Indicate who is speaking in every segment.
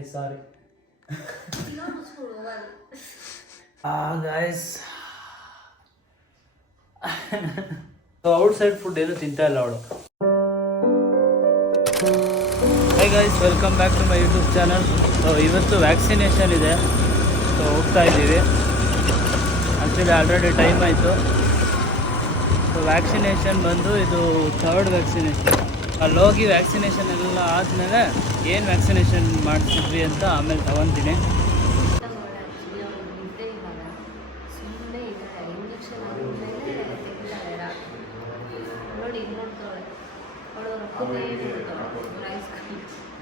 Speaker 1: I sorry guys outside food ಏನು ತಿಂತಾ ಇಲ್ಲ ಅವಳು. Hi guys welcome back to my YouTube channel so ಇವತ್ತು ವ್ಯಾಕ್ಸಿನೇಷನ್ ಇದೆ. ಸೊ ಹೋಗ್ತಾ ಇದ್ದೀವಿ. ಆ್ಯಕ್ಚುಲಿ ಆಲ್ರೆಡಿ ಟೈಮ್ ಆಯಿತು. ಸೊ ವ್ಯಾಕ್ಸಿನೇಷನ್ ಬಂದು ಇದು ಥರ್ಡ್ ವ್ಯಾಕ್ಸಿನೇಷನ್ ಅಲ್ಲಿ ಹೋಗಿ ವ್ಯಾಕ್ಸಿನೇಷನ್ ಎಲ್ಲ ಆದಮೇಲೆ ಏನು ವ್ಯಾಕ್ಸಿನೇಷನ್ ಮಾಡಿಸಿದ್ವಿ ಅಂತ ಆಮೇಲೆ ತಗೊತೀನಿ.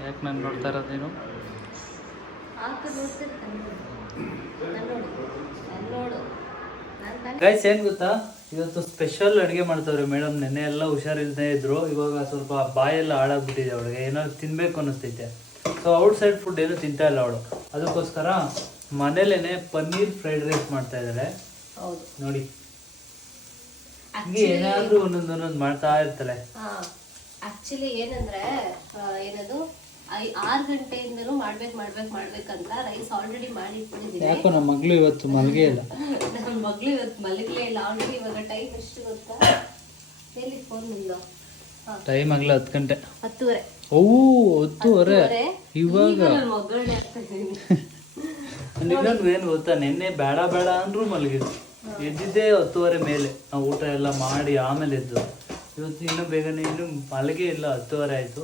Speaker 1: ಯಾಕೆ ನಾನು ನೋಡ್ತಾ ಇರೋದು ನೀನು
Speaker 2: ನೋಡು.
Speaker 1: ಗೈಸ್ ಏನ್ ಗೊತ್ತಾ? ಇವತ್ತು ಸ್ಪೆಷಲ್ ಅಡುಗೆ ಮಾಡ್ತಾವ್ರೆ ಮೇಡಮ್ ನೆನ್ನೆ ಎಲ್ಲ ಹುಷಾರಿಲ್ಲದೆ ಇದ್ರು. ಇವಾಗ ಸ್ವಲ್ಪ ಬಾಯೆಲ್ಲ ಹಾಳಾಗ್ಬಿಟ್ಟಿದೆ ಅವಳಿಗೆ. ಏನೋ ತಿನ್ಬೇಕು ಅನ್ನಿಸ್ತೈತೆ. ಸೊ ಔಟ್ ಸೈಡ್ ಫುಡ್ ಏನು ತಿಂತಾ ಇಲ್ಲ ಅವಳು. ಅದಕ್ಕೋಸ್ಕರ ಮನೇಲೇನೆ ಪನ್ನೀರ್ ಫ್ರೈಡ್ ರೈಸ್ ಮಾಡ್ತಾ ಇದ್ದಾರೆ ನೋಡಿ. ಏನಾದ್ರೂ ಒಂದೊಂದು ಒಂದೊಂದು ಮಾಡ್ತಾ ಇರ್ತಾರೆ
Speaker 2: ಆಕ್ಚುಲಿ ಏನಂದ್ರೆ ಏನದು? ಐ ಆರು ಗಂಟೆಯಿಂದಲೂ ಮಾಡ್ಬೇಕು ಮಾಡ್ಬೇಕು ಮಾಡ್ಬೇಕಂತ ರೈಸ್ ಆಲ್ರೆಡಿ ಮಾಡಿ ಇಟ್ಬಿಟ್ಟಿದ್ದೀನಿ
Speaker 1: ಯಾಕೋ ನಮ್ಮ ಮಗಳು ಇವತ್ತು ಮಲ್ಗೆ ಇಲ್ಲ.
Speaker 2: ನನ್ನ ಮಗಳು ಇವತ್ತು ಮಲಗಲೇ ಇಲ್ಲ. ಆಲ್ರೆಡಿ ಇವಾಗ ಟೈಮ್ ಎಷ್ಟು ಗೊತ್ತಾ? ಹೇಳಿ ಫೋನ್ ನಿಂದು?
Speaker 1: ಟೈಮ್ ಆಗಲ್ಲ ಹತ್ತು ಗಂಟೆ.
Speaker 2: ಹತ್ತುವರೆ.
Speaker 1: ಓ ಹತ್ತುವರೆ. ಇವಾಗ? ಇನ್ನೊಂದು ಏನು ಗೊತ್ತಾ? ನಿನ್ನೆ ಬೇಡ ಬೇಡ ಅಂದ್ರೂ ಮಲಗಿದ್ದು ಎದ್ದಿದ್ದೆ ಹತ್ತುವರೆ ಮೇಲೆ. ನಾವು ಊಟ ಎಲ್ಲ ಮಾಡಿ ಆಮೇಲೆ ಎದ್ದು. ಇವತ್ತು ಇನ್ನೂ ಬೇಗನೆ ಇನ್ನೂ ಮಲಗೇ ಇಲ್ಲ ಹತ್ತುವರೆ ಆಯಿತು.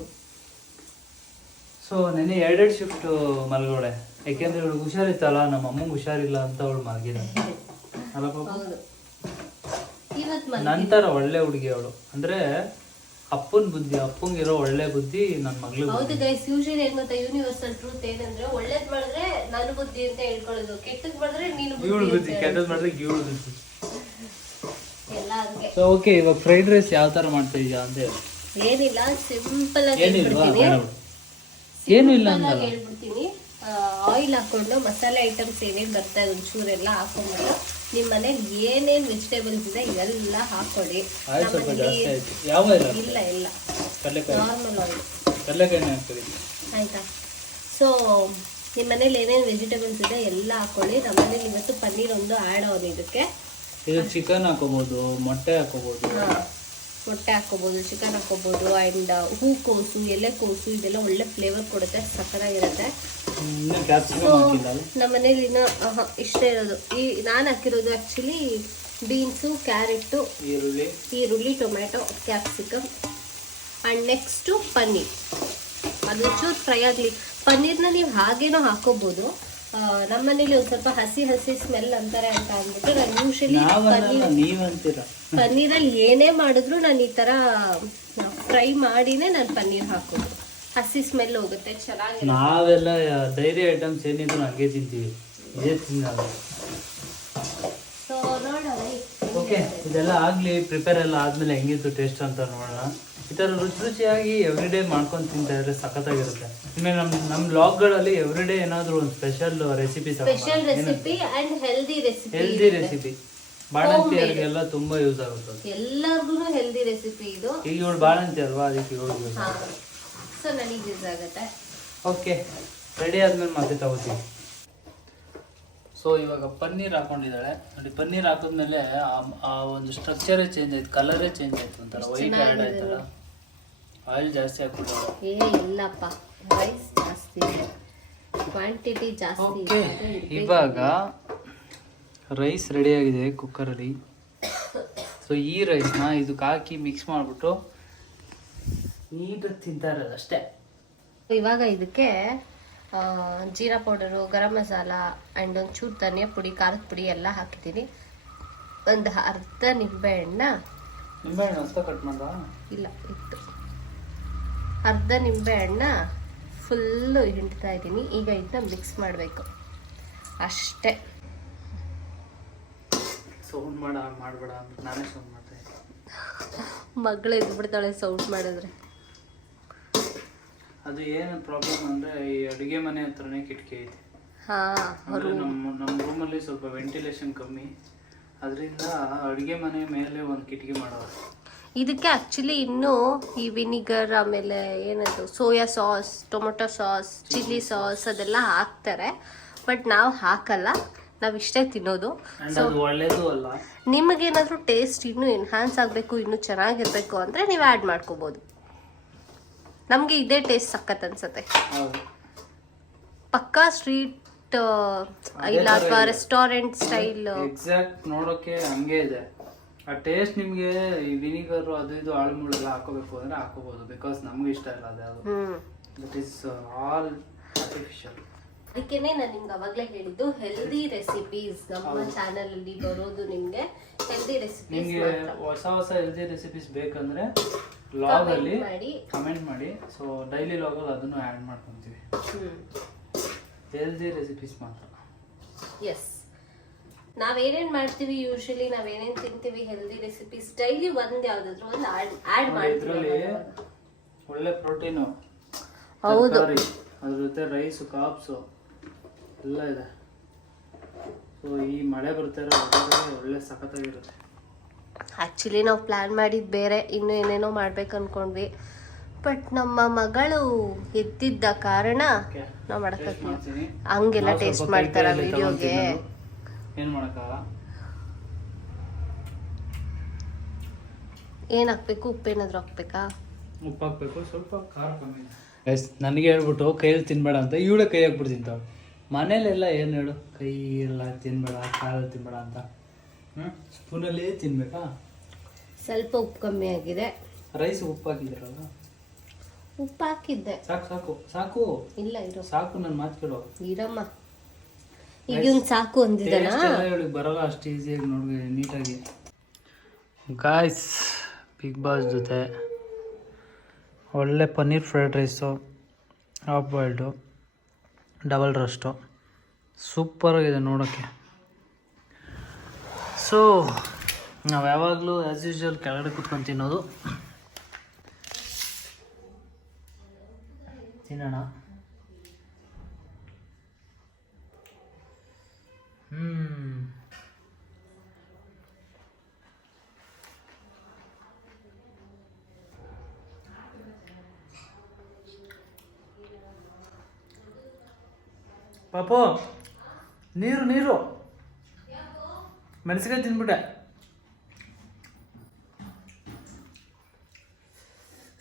Speaker 1: ಸೊ ನೆನ್ನೆ ಎರಡೆರಡು ಶಿಫ್ಟ್ ಮಲಗೋಳೆ ಯಾಕೆಂದ್ರೆ ಇವಳು ಹುಷಾರಿತ್ತಲ್ಲ ನಮ್ಮ ಅಮ್ಮಂಗೆ ಹುಷಾರಿಲ್ಲ ಅಂತ ಅವಳು ಮಲಗಿದ ಅಲ್ಲ ಪಾಪ? ನಂತರ ಒಳ್ಳೆ ಹುಡುಗಿ ಅವಳು. ಅಂದ್ರೆ ಅಪ್ಪನ ಬುದ್ಧಿ ಅಪ್ಪಂಗಿರೋ ಒಳ್ಳೆ ಬುದ್ಧಿ ನನ್ನ ಮಗಳು
Speaker 2: ಹೌದು ಗೈಸ್ ಯೂಶಲಿ ಏನ್ ಗೊತ್ತಾ ಯೂನಿವರ್ಸಲ್ ಟ್ರೂತ್ ಏನಂದ್ರೆ ಒಳ್ಳೇದ್ ಮಾಡಿದ್ರೆ ನಾನು ಬುದ್ಧಿ ಅಂತ ಹೇಳ್ಕೊಳ್ಳೋದು. ಕೆಟ್ಟದ್ ಮಾಡಿದ್ರೆ ನೀನು
Speaker 1: ಇವಳು
Speaker 2: ಬುದ್ಧಿ
Speaker 1: ಕೆಟ್ಟದ್ ಮಾಡಿದ್ರೆ ಇವಳು ಬುದ್ಧಿ.
Speaker 2: ಎಲ್ಲ ಹಂಗೆ.
Speaker 1: ಸೊ ಓಕೆ ಇವಾಗ ಫ್ರೈಡ್ ರೈಸ್ ಯಾವ ತರ ಮಾಡ್ತಾ ಇದೀಯಾ ಅಂತ
Speaker 2: ಏನಿಲ್ಲ ಸಿಂಪಲ್ ಆಗಿ
Speaker 1: ಏನಿಲ್ವಾ? ಬಿಡು. ಏನು ಇಲ್ಲ ಅಂದಾಗ
Speaker 2: ಹೇಳ್ಬಿಡ್ತೀನಿ. ಆಯಿಲ್ ಹಾಕೊಂಡು ಮಸಾಲೆ ಐಟಮ್ಸ್ ಏನೇನು ಬರ್ತಾ ಇದೆ ಒಂಚೂರೆಲ್ಲ ಹಾಕೊಂಡ್ಬಿಟ್ಟು ನಿಮ್ಮ ಮನೇಲಿ ಏನೇನು ವೆಜಿಟೇಬಲ್ಸ್ ಇದೆ ಎಲ್ಲ ಹಾಕೊಳ್ಳಿ.
Speaker 1: ಆಯ್ತು ಸ್ವಲ್ಪ ಜಾಸ್ತಿ ಆಯ್ತು. ಯಾವ ಇಲ್ಲ
Speaker 2: ಇಲ್ಲ. ನಾರ್ಮಲ್ ಆಯಿಲ್ ಆಯ್ತಾ? ಸೊ ನಿಮ್ಮ ಮನೇಲಿ ಏನೇನು ವೆಜಿಟೇಬಲ್ಸ್ ಇದೆ ಎಲ್ಲ ಹಾಕೊಳ್ಳಿ. ನಮ್ಮ ಮನೇಲಿ ಇವತ್ತು ಪನ್ನೀರ್ ಒಂದು ಆ್ಯಡ್ ಆನ್ ಇದಕ್ಕೆ.
Speaker 1: ಇದು ಚಿಕನ್ ಹಾಕೋಬಹುದು ಮೊಟ್ಟೆ ಹಾಕೋಬಹುದು
Speaker 2: ಮೊಟ್ಟೆ ಹಾಕೋಬೋದು ಚಿಕನ್ ಹಾಕೋಬೋದು ಆ್ಯಂಡ್ ಹೂಕೋಸು ಎಲೆಕೋಸು ಇದೆಲ್ಲ ಒಳ್ಳೆ ಫ್ಲೇವರ್ ಕೊಡುತ್ತೆ ಸಕ್ಕತ್ತಾಗಿರುತ್ತೆ.
Speaker 1: ಸೊ?
Speaker 2: ನಮ್ಮ ಮನೇಲಿ ಇನ್ನೂ ಇಷ್ಟೇ ಇರೋದು. ಈ ನಾನು ಹಾಕಿರೋದು ಆ್ಯಕ್ಚುಲಿ ಬೀನ್ಸು ಕ್ಯಾರೆಟು
Speaker 1: ಈರುಳ್ಳಿ.
Speaker 2: ಈರುಳ್ಳಿ tomato capsicum and next paneer. ಅದು ಚೂರು ಫ್ರೈ ಆಗಲಿ. ಪನ್ನೀರ್ನ ನೀವು ಹಾಗೇನೋ ಹಾಕೋಬೋದು ನಮ್ಮ ಮನೇಲಿ ಒಂದು ಸ್ವಲ್ಪ ಹಸಿ ಹಸಿ ಸ್ಮೆಲ್ ಅಂತಾರೆ ಅಂತ ಅಂದ್ಬಿಟ್ಟು ನಾನು ಯೂಶಲಿ ಪನ್ನೀರ್ ಪನ್ನೀರಲ್ಲಿ ಏನೇ ಮಾಡಿದ್ರು ನಾನು ಈ ಥರ ಫ್ರೈ ಮಾಡಿನೇ ನಾನು ಪನ್ನೀರ್ ಹಾಕೋದು. ಹಸಿ ಸ್ಮೆಲ್ ಹೋಗುತ್ತೆ ಚೆನ್ನಾಗಿ
Speaker 1: ನಾವೆಲ್ಲ ಡೈರಿ ಐಟಮ್ಸ್ ಏನಿದ್ರು ಹಂಗೆ ತಿಂತೀವಿ. ಓಕೆ ಇದೆಲ್ಲ ಆಗಲಿ ಪ್ರಿಪೇರ್ ಎಲ್ಲ ಆದ್ಮೇಲೆ ಹೆಂಗಿತ್ತು ಟೇಸ್ಟ್ ಅಂತ ನೋಡೋಣ. ಈ ಥರ ರುಚಿ ರುಚಿಯಾಗಿ ಎವ್ರಿಡೇ ಮಾಡ್ಕೊಂಡು ತಿಂತಾ ಇದ್ರೆ ಸಖತ್ತಾಗಿರುತ್ತೆ. ಇನ್ನು ನಮ್ಮ ನಮ್ಮ ಬ್ಲಾಗ್ಗಳಲ್ಲಿ ಎವ್ರಿಡೇ ಏನಾದರೂ ಒಂದು special recipe
Speaker 2: special recipe and healthy recipe
Speaker 1: healthy recipe ಬಾಣಂತಿಯರಿಗೆಲ್ಲ ತುಂಬಾ ಯೂಸ್ ಆಗುತ್ತೆ.
Speaker 2: ಎಲ್ಲರಿಗೂ ಹೆಲ್ದಿ ರೆಸಿಪಿ ಇದು.
Speaker 1: ಈಗ ಇವಳು ಬಾಣಂತಿ ಅಲ್ವಾ? ಅದಕ್ಕೆ ಇವಳು ಯೂಸ್
Speaker 2: ಸೊ ನನಗೆ ಯೂಸ್ ಆಗುತ್ತೆ.
Speaker 1: ಓಕೆ ರೆಡಿ ಆದ್ಮೇಲೆ ಮತ್ತೆ ತಗೋತೀನಿ. ಸೊ ಇವಾಗ ಪನ್ನೀರ್ ಹಾಕೊಂಡಿದ್ದಾಳೆ. ನೋಡಿ ಪನ್ನೀರ್ ಹಾಕಿದ್ಮೇಲೆ ಆ- ಒಂದು ಸ್ಟ್ರಕ್ಚರೇ ಚೇಂಜ್ ಆಯ್ತು ಕಲರೇ ಚೇಂಜ್ ಆಯ್ತು ಒಂಥರ. ವೈಟ್ ಆ್ಯಡ್ ಆಯ್ತಲ್ಲ ಆಯಿಲ್ ಜಾಸ್ತಿ ಹಾಕ್ಬಿಟ್ಟು.
Speaker 2: ಏ ಇಲ್ಲಪ್ಪ. ರೈಸ್ ಜಾಸ್ತಿ ಕ್ವಾಂಟಿಟಿ ಜಾಸ್ತಿ
Speaker 1: ಓಕೆ
Speaker 2: ಇದೆ.
Speaker 1: ಇವಾಗ ರೈಸ್ ರೆಡಿ ಆಗಿದೆ ಕುಕ್ಕರಲ್ಲಿ ಸೊ ಈ ರೈಸ್ನ ಇದಕ್ಕೆ ಹಾಕಿ ಮಿಕ್ಸ್ ಮಾಡಿಬಿಟ್ಟು ನೀಟಾಗಿ ತಿಂತಾರೆ ಅಷ್ಟೇ.
Speaker 2: ಇವಾಗ ಇದಕ್ಕೆ ಜೀರಾ ಪೌಡರು ಗರಂ ಮಸಾಲ ಆ್ಯಂಡ್ ಒಂಚೂರು ಧನಿಯಾ ಪುಡಿ ಖಾರದ ಪುಡಿ ಎಲ್ಲ ಹಾಕಿದ್ದೀನಿ. ಒಂದು ಅರ್ಧ ನಿಂಬೆಹಣ್ಣ
Speaker 1: ನಿಂಬೆಹಣ್ಣು ಕಟ್ ಮಾಡ
Speaker 2: ಇಲ್ಲ ಇತ್ತು ಅರ್ಧ ನಿಂಬೆಹಣ್ಣ ಫುಲ್ಲು ಹಿಂಡ್ತಾ ಇದ್ದೀನಿ. ಈಗ ಇದನ್ನ ಮಿಕ್ಸ್ ಮಾಡಬೇಕು. ಅಷ್ಟೇ.
Speaker 1: ಸೌಂಡ್ ಮಾಡ ಮಾಡಬೇಡ ನಾನೇ ಸೌಂಡ್ ಮಾಡ್ತಾ
Speaker 2: ಮಗಳು ಎದ್ಬಿಡ್ತಾಳೆ ಸೌಂಡ್ ಮಾಡಿದ್ರೆ.
Speaker 1: ಅದು ಏನು ಪ್ರಾಬ್ಲಮ್ ಅಂದರೆ ಈ ಅಡುಗೆ ಮನೆ ಹತ್ರನೇ ಕಿಟಕಿ ಐತೆ. ಅಂದರೆ ನಮ್ಮ ನಮ್ಮ ರೂಮಲ್ಲಿ ಸ್ವಲ್ಪ ವೆಂಟಿಲೇಷನ್ ಕಮ್ಮಿ. ಅದರಿಂದ ಅಡುಗೆ ಮನೆ ಮೇಲೆ ಒಂದು ಕಿಟಕಿ ಮಾಡೋರು.
Speaker 2: ಇದಕ್ಕೆ ಆ್ಯಕ್ಚುಲಿ ಇನ್ನೂ ಈ ವಿನಿಗರ್ ಆಮೇಲೆ ಏನದು soya sauce tomato sauce chilli sauce ಅದೆಲ್ಲ ಹಾಕ್ತಾರೆ. ಬಟ್ ನಾವು ಹಾಕಲ್ಲ ನಾವು ಇಷ್ಟೇ ತಿನ್ನೋದು.
Speaker 1: ಸೊ ಒಳ್ಳೇದು ಅಲ್ಲ?
Speaker 2: ನಿಮಗೇನಾದ್ರೂ ಟೇಸ್ಟ್ ಇನ್ನೂ ಎನ್ಹಾನ್ಸ್ ಆಗಬೇಕು ಇನ್ನೂ ಚೆನ್ನಾಗಿರ್ಬೇಕು ಅಂದರೆ ನೀವು ಆ್ಯಡ್ ಮಾಡ್ಕೋಬೋದು. ನಮಗೆ ಇದೇ ಟೇಸ್ಟ್ ಸಖತ್ ಅನ್ಸುತ್ತೆ. ಪಕ್ಕಾ ಸ್ಟ್ರೀಟ್ ಇಲ್ಲ ಅಥವಾ ರೆಸ್ಟೋರೆಂಟ್ ಸ್ಟೈಲ್
Speaker 1: ಎಕ್ಸಾಕ್ಟ್ ನೋಡೋಕೆ ಹಂಗೆ ಇದೆ. ಆ ಟೇಸ್ಟ್ ನಿಮಗೆ ಈ ವಿನಿಗರ್ ಅದು ಇದು ಆಳುಮುಳೆಲ್ಲ ಹಾಕೋಬೇಕು ಅಂದ್ರೆ ಹಾಕೋಬಹುದು ಬಿಕಾಸ್ ನಮ್ಗೆ ಇಷ್ಟ ಇಲ್ಲ ಅದು. ಯಾವುದು
Speaker 2: hmm.
Speaker 1: That is all artificial
Speaker 2: ಅದಕ್ಕೇನೆ ನಾನು ನಿಮ್ಗೆ ಅವಾಗಲೇ ಹೇಳಿದ್ದು ಹೆಲ್ದಿ ರೆಸಿಪೀಸ್ ನಮ್ಮ ಚಾನಲ್ ಅಲ್ಲಿ ಬರೋದು ನಿಮ್ಗೆ ಹೆಲ್ದಿ ರೆಸಿಪೀಸ್
Speaker 1: ನಿಮಗೆ ಹೊಸ ಹೊಸ ಹೆಲ್ದಿ ರೆಸಿಪೀಸ್ ಬೇಕಂದ್ರೆ ಲಾಗ್ ಅಲ್ಲಿ
Speaker 2: ಮಾಡಿ.
Speaker 1: ಕಮೆಂಟ್ ಮಾಡಿ. ಸೊ ಡೈಲಿ ಲಾಗಲ್ಲಿ ಅದನ್ನು ಆ್ಯಡ್ ಮಾಡ್ಕೊಂತೀವಿ. ಹೆಲ್ದಿ ರೆಸಿಪೀಸ್ ಮಾತ್ರ.
Speaker 2: ಎಸ್ ನಾವೇನೇನ್ ಮಾಡ್ತೀವಿ? ಯೂಶಲಿ ನಾವೇನೇನ್ ತಿಂತೀವಿ? ಹೆಲ್ದಿ ರೆಸಿಪೀಸ್ ಡೈಲಿ ಒಂದ್ ಯಾವ್ದಾದ್ರು ಒಂದು ಆಡ್ ಮಾಡ್ತೀವಿ
Speaker 1: ಇದರಲ್ಲಿ ಒಳ್ಳೆ ಪ್ರೋಟೀನು
Speaker 2: ಹೌದು.
Speaker 1: ಅದ್ರ ಜೊತೆ ರೈಸ್ ಕಾಪ್ಸು ಎಲ್ಲ ಇದೆ. ಸೊ ಈ ಮಳೆ ಬರ್ತಾರೆ ಒಳ್ಳೆ ಸಖತ್ತಾಗಿರುತ್ತೆ.
Speaker 2: ಆಕ್ಚುಲಿ ನಾವು ಪ್ಲಾನ್ ಮಾಡಿದ್ದು ಬೇರೆ ಇನ್ನು ಏನೇನೋ ಮಾಡ್ಬೇಕು ಅನ್ಕೊಂಡ್ವಿ. ಬಟ್ ನಮ್ಮ ಮಗಳು ಎದ್ದಿದ್ದ ಕಾರಣ ನಾವ್
Speaker 1: ನಾವು
Speaker 2: ಮಾಡಕ್ಕೆ
Speaker 1: ಮಾಡ್ತೀನಿ.
Speaker 2: ಹಂಗೆಲ್ಲ
Speaker 1: ನಾವು
Speaker 2: ಟೇಸ್ಟ್
Speaker 1: ಸ್ವಲ್ಪ
Speaker 2: ಮಾಡ್ತಾರ
Speaker 1: ಕೈ ಕೈಯಲ್ಲಿ
Speaker 2: ವಿಡಿಯೋಗೆ
Speaker 1: ಏನು ಮಾಡೋಕ್ಕಾಗಲ್ಲ?
Speaker 2: ಏನ್ ಹಾಕ್ಬೇಕು ಉಪ್ಪೇನಾದ್ರು ಹಾಕ್ಬೇಕಾ?
Speaker 1: ಉಪ್ಪು ಹಾಕ್ಬೇಕು ಸ್ವಲ್ಪ ಖಾರ ಕಮ್ಮಿ. ಎಸ್ ನನಗೆ ಹೇಳ್ಬಿಟ್ಟು ಕೈಯಲ್ಲಿ ತಿನ್ಬೇಡ ಅಂತ ಇವಳೇ ಕೈ ಹಾಕ್ಬಿಟ್ಟು ತಿಂತಾವೆ ಮನೇಲೆಲ್ಲ ಏನು ಹೇಳು? ಕೈ ಎಲ್ಲ ತಿನ್ಬೇಡ ಕಾಲಲ್ಲಿ ತಿನ್ಬೇಡ ಅಂತ. ಹ್ಞೂ ಸ್ಪೂನಲ್ಲಿ ತಿನ್ಬೇಕಾ?
Speaker 2: ಸ್ವಲ್ಪ ಉಪ್ಪು ಕಮ್ಮಿ ಆಗಿದೆ.
Speaker 1: ರೈಸ್ ಉಪ್ಪು ಹಾಕಿದಿರಲ್ಲ
Speaker 2: ಉಪ್ಪು ಹಾಕಿದ್ದೆ
Speaker 1: ಸಾಕು ಸಾಕು. ಸಾಕು.
Speaker 2: ಇಲ್ಲ ಇರೋ.
Speaker 1: ಸಾಕು ನನ್ನ ಮಾತು ಕೇಳು.
Speaker 2: ಇರಮ್ಮ.
Speaker 1: ಅಷ್ಟು ನೋಡಿ ನೀಟಾಗಿ ಗಾಯ್ಸ್ ಬಿಗ್ ಬಾಸ್ ಜೊತೆ ಒಳ್ಳೆ paneer fried rice, half boiled, double roast. ಸೂಪರಾಗಿದೆ ನೋಡೋಕ್ಕೆ ಸೊ ನಾವು ಯಾವಾಗಲೂ ಆ್ಯಸ್ ಯೂಶ್ವಲ್ ಕೆಳಗಡೆ ಕುತ್ಕೊಂಡು ತಿನ್ನೋದು. ತಿನ್ನೋಣ. ಹ್ಮ್. ಪಾಪು ನೀರು ನೀರು. ಮೆಣಸಿನ್ಕಾಯಿ ತಿಂದ್ಬಿಟ್ಟೆ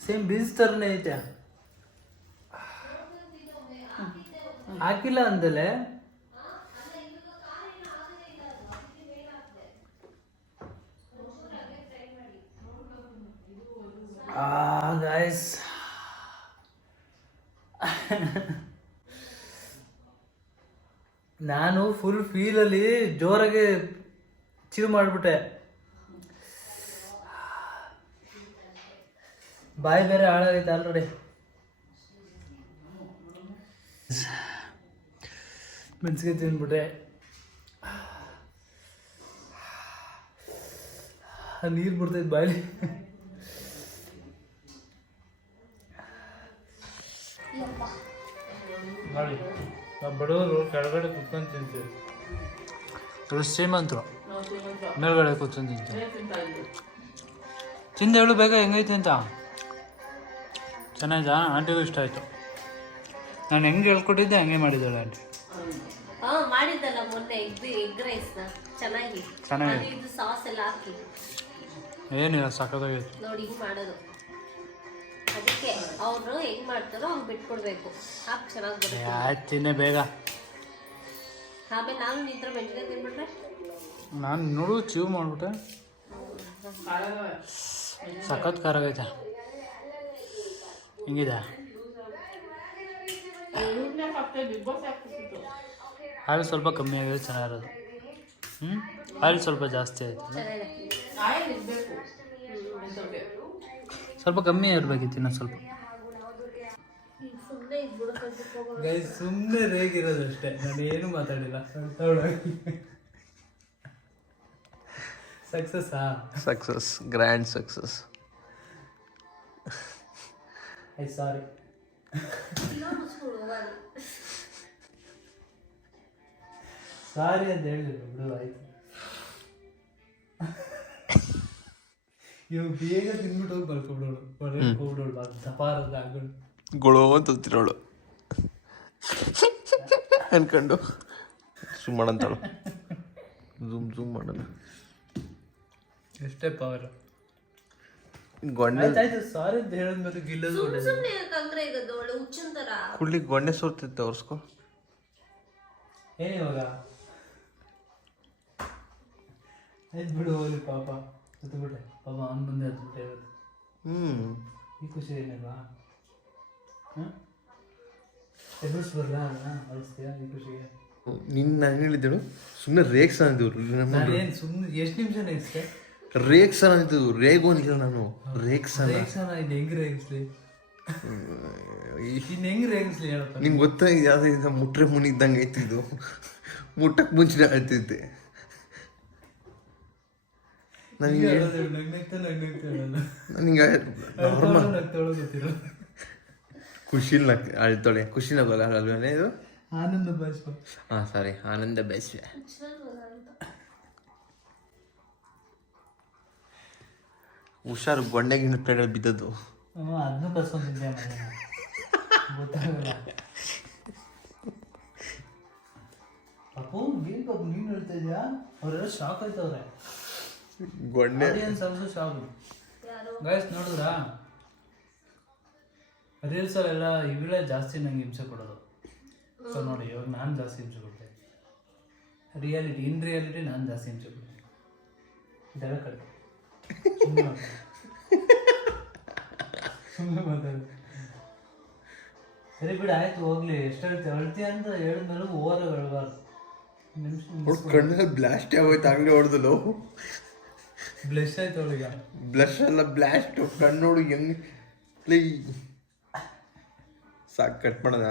Speaker 1: ಸೇಮ್ ಬೀಜ ಥರನೇ ಐತೆ. ಹಾಕಿಲ್ಲ ಅಂದಲೆ ಗಾಯ್ಸ್ ನಾನು ಫುಲ್ ಫೀಲಲ್ಲಿ ಜೋರಾಗಿ ಚಿರು ಮಾಡಿಬಿಟ್ಟೆ. ಬಾಯಿ ಬೇರೆ ಹಾಳಾಗೈತೆ ಆಲ್ರೆಡಿ ಮೆಣಸಿಗೆ ತಿಂದ್ಬಿಟ್ಟೆ. ನೀರು ಬಿಡ್ತೈತೆ ಬಾಯಲ್ಲಿ. ಬಡವರು ಕೆಳಗಡೆ ಕುತ್ಕೊಂಡು ತಿಂತೀವಿ. ಇವರು ಶ್ರೀಮಂತರು. ಮೇಲ್ಗಡೆ ಕೂತ್ಕೊಂಡು ತಿಂತೀವಿ. ತಿಂದು ಹೇಳು ಬೇಗ ಹೆಂಗೈತೆ ಅಂತ. ಚೆನ್ನಾಯ್ತಾ ಆಂಟಿಗೂ ಇಷ್ಟ ಆಯಿತು. ನಾನು ಹೆಂಗೆ ಹೇಳ್ಕೊಟ್ಟಿದ್ದೆ ಹಂಗೆ ಮಾಡಿದ್ದಾಳೆ ಆಂಟಿ.
Speaker 2: ಹಾ ಮಾಡಿದ್ದಲ್ಲ ಮೊನ್ನೆ ಎಗ್ ಎಗ್ ರೈಸ್. ನ ಚೆನ್ನಾಗಿ.
Speaker 1: ಚೆನ್ನಾಗಿದೆ.
Speaker 2: ಇದು ಸಾಸ್ ಎಲ್ಲ ಹಾಕಿ.
Speaker 1: ಏನಿಲ್ಲ ಸಕ್ಕತ್ತಾಗೈತೆ
Speaker 2: ನೋಡಿ ಮಾಡೋದು. ಅದಕ್ಕೆ ಅವರು ಹೆಂಗ್ ಮಾಡ್ತಾರೋ ಅವ್ನು ಬಿಟ್ಕೊಡ್ಬೇಕು. ಹಾಕ್ ಚೆನ್ನಾಗಿ ಬರುತ್ತೆ
Speaker 1: ಆಯ್ತು ತಿನ್ನೆ ಬೇಗ.
Speaker 2: ಆಮೇಲೆ ನಾನು ನಿಂತ್ರ ಮೆಣಸಿನ್ಕಾಯಿ ತಿನ್ಬಿಟ್ರೆ?
Speaker 1: ನಾನು ನೋಡು ಚೀವ್ ಮಾಡ್ಬಿಟ್ಟೆ. ಸಖತ್ ಖಾರ ಆಗೈತೆ. ಹಿಂಗಿದೆ? ಆಯಿಲ್ ಸ್ವಲ್ಪ ಕಮ್ಮಿ ಆಗಿದೆ ಚೆನ್ನಾಗಿರೋದು. ಹ್ಞೂ ಆಯಿಲ್ ಸ್ವಲ್ಪ ಜಾಸ್ತಿ ಆಯ್ತು. ಸ್ವಲ್ಪ ಕಮ್ಮಿ ಇರಬೇಕಿತ್ತು ಇನ್ನೊಂದು ಸ್ವಲ್ಪ.
Speaker 2: ಸುಮ್ಮನೆ ಇದ್ಬಿಡೋದು
Speaker 1: ಸುಮ್ಮನೆ ರೇಗಿರೋದು ಅಷ್ಟೇ. ನಾನು ಏನು ಮಾತಾಡಿಲ್ಲ. Success
Speaker 3: success grand success
Speaker 1: I sorry sorry ಅಂತ ಹೇಳಿದ್ರು ಬಿಡು ಆಯ್ತು. ಇವ್ ಬೇಗ ತಿನ್ಬಿಟ್ಟು ಹೋಗಿ ಬರ್ಕೊಬಿಡೋಳು. ಹೊರಗೆ ಹೋಗ್ಬಿಡೋಳು ಅದು ಸಪಾರದ ಆಗೋಳು
Speaker 3: ಗೊಳೋ ಅಂತ ಅಂತಿರೋಳು ಅನ್ಕೊಂಡು. ಸುಮ್ ಮಾಡಂತಾಳು ಝೂಮ್ ಝೂಮ್ ಮಾಡೋಣ
Speaker 1: ಎಷ್ಟೇ ಪವರ್
Speaker 3: ಗೊಂಡೆ
Speaker 1: ಆಯ್ತಾಯ್ತು ಸಾರಿ ಅಂತ ಗಿಲ್ಲದು
Speaker 2: ಒಳ್ಳೆ ಹುಚ್ಚನ್
Speaker 3: ಕುಳ್ಳಿ ಗೊಣ್ಣೆ ಸೋರ್ತಿತ್ತು ತೋರ್ಸ್ಕೊ
Speaker 1: ಏನಿವಾಗ ಇವಾಗ? ಆಯ್ತು ಬಿಡು ಹೋಗ್ಲಿ ಪಾಪ. ಹತ್ತು ಬಿಟ್ಟೆ ಪಾಪ ಅವ್ನ ಮುಂದೆ ಹತ್ತು ಬಿಟ್ಟೆ ಇವತ್ತು.
Speaker 3: ಹ್ಮ್.
Speaker 1: ಈ ಖುಷಿ ಏನಿಲ್ವಾ? ಹಾಂ? ಎದುರಿಸ್ ಬರಲ್ಲ ಅದನ್ನ? ಅಳಿಸ್ತೀಯಾ ಈ ಖುಷಿಗೆ?
Speaker 3: ನಿನ್ನ ನಾನು ಹೇಳಿದ್ದೇಳು ಸುಮ್ಮನೆ ರೇಕ್ಸ ಅಂದಿದ್ರು ನಮ್ಮ
Speaker 1: ನಾನೇನು ಸುಮ್ಮನೆ ಎಷ್ಟು ನಿಮಿಷನೇ ಇಷ್ಟೇ
Speaker 3: ರೇಕ್ಸ ಅಂದಿದ್ದು. ರೇಗು ಅಂದಿಲ್ಲ ನಾನು. ರೇಕ್ಸ
Speaker 1: ರೇಗಿಸೋಣ ಇದು ಹೆಂಗ್ ರೇಗಿಸ್ಲಿ? ಇನ್ನು ಹೆಂಗ್ ರೇಗಿಸ್ಲಿ ಹೇಳಪ್ಪ?
Speaker 3: ನಿಂಗೆ ಗೊತ್ತಾ ಯಾವುದೇ ಮುಟ್ರೆ ಮುನಿ ಇದ್ದಂಗೆ ಐತಿ ಇದು ಮುಟ್ಟಕ್ಕೆ ಮುಂಚೆ ಹೇಳ್ತಿದ್ದೆ ನನಗೆ ನನಗೆ
Speaker 1: ನಾರ್ಮಲ್
Speaker 3: ಖುಷಿಲ್ ಅಳ್ತಾಳೆ ಖುಷಿ ನಗೋಲ್ಲ ಅಲ್ವೇನೆ ಇದು?
Speaker 1: ಆನಂದ ಬಾಷ್ಪ
Speaker 3: ಹಾಂ ಸಾರಿ ಆನಂದ ಬೆಸ್ಟ್ ಹುಷಾರು ಗೊಂಡೆಗಿನ ಕಡೆ ಬಿದ್ದದ್ದು.
Speaker 1: ಅಪ್ಪ ಅದನ್ನೂ ಕರ್ಸ್ಕೊಂತಿದ್ದೆ ಗೊತ್ತಾಗಲ್ಲ. ಅಪ್ಪು ಏನ್ ಪಾಪು ನೀನು ಹೇಳ್ತಾ ಇದ್ಯಾ? ಅವರೆಲ್ಲ ಶಾಕ್ ಆಯ್ತವ್ರೆ.
Speaker 3: ಗೊಂಡೆ
Speaker 1: ಆಡಿಯನ್ಸ್ ಶಾಕ್
Speaker 2: ಯಾರು?
Speaker 1: ಗೈಸ್ ನೋಡಿದ್ರಾ? ರೀಲ್ಸ್ ಎಲ್ಲ ಇವಳೇ ಜಾಸ್ತಿ ನಂಗೆ ಹಿಂಸೆ ಕೊಡೋದು. ಸೊ ನೋಡಿ ಇವಾಗ ನಾನು ಜಾಸ್ತಿ ಹಿಂಸೆ ಕೊಡ್ತೇನೆ ರಿಯಾಲಿಟಿ ಇನ್ ರಿಯಾಲಿಟಿ ನಾನು ಜಾಸ್ತಿ ಹಿಂಸೆ ಕೊಡ್ತೇನೆ ಇದೆಲ್ಲ ಕಡೆ ಸುಮ್ಮನೆ ಮಾತಾಡು. ಸರಿ ಬಿಡಿ ಆಯ್ತು ಹೋಗ್ಲಿ. ಎಷ್ಟು ಹೇಳ್ತೀವಿ ಅಳ್ತಿ ಅಂತ ಹೇಳಿದ್ಮೇಲೆ ಓವರ್ ಹೇಳ್ಬಾರ್ದು ನಿಮಿಷ
Speaker 3: ಕಣ್ಣಲ್ಲಿ ಬ್ಲಾಸ್ಟ್ ಆಗೋಯ್ತು ಅಂಗಡಿ ಹೊಡೆದಲು
Speaker 1: ಬ್ಲೆಸ್ ಆಯ್ತು ಅವಳಿಗೆ.
Speaker 3: ಬ್ಲಶ್ ಅಲ್ಲ ಬ್ಲಾಸ್ಟ್ ಕಣ್ಣು ಹೆಂಗ್ ಸಾಕು ಕಟ್ ಮಾಡೋದ?